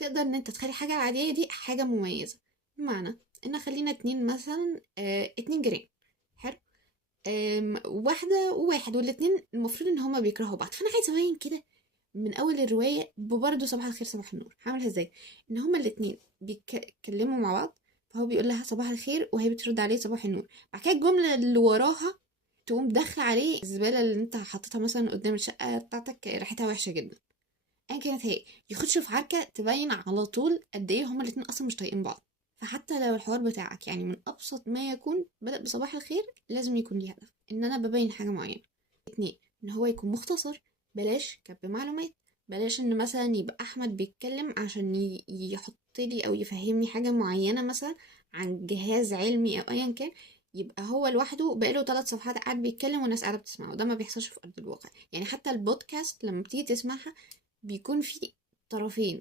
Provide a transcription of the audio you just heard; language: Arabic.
تقدر ان انت تخلي الحاجة العادية دي حاجة مميزة. بمعنى ان خلينا اتنين مثلا، اتنين جيران. حلو. واحدة وواحد، والاتنين المفروض ان هما بيكرهوا بعض، فانا عايزة ابين كده من اول الرواية ببرضه صباح الخير صباح النور. هعملها ازاي؟ ان هما الاتنين بيتكلموا مع بعض، فهو بيقول لها صباح الخير وهي بترد عليه صباح النور. بعد كده الجملة اللي وراها تقوم داخله عليه الزبالة اللي انت حطيتها مثلا قدام الشقة بتاعتك ريحتها وحشة جدا، ايا كانت هي، يخشوا في عركة تبين على طول قد ايه هما الاتنين اصلا مش طايقين بعض. فحتى لو الحوار بتاعك يعني من ابسط ما يكون بدأ بصباح الخير، لازم يكون ليه هدف ان انا ببين حاجة معينة. اتنين، ان هو يكون مختصر، بلاش كب معلومات. بلاش ان مثلا يبقى احمد بيتكلم عشان يحط لي او يفهمني حاجة معينة مثلا عن جهاز علمي او ايا كان، يبقى هو لوحده بقاله 3 صفحات قاعد بيتكلم والناس قاعدة بتسمعه. ده ما بيحصلش في ارض الواقع. يعني حتى البودكاست لما بتيجي تسمعها بيكون في طرفين،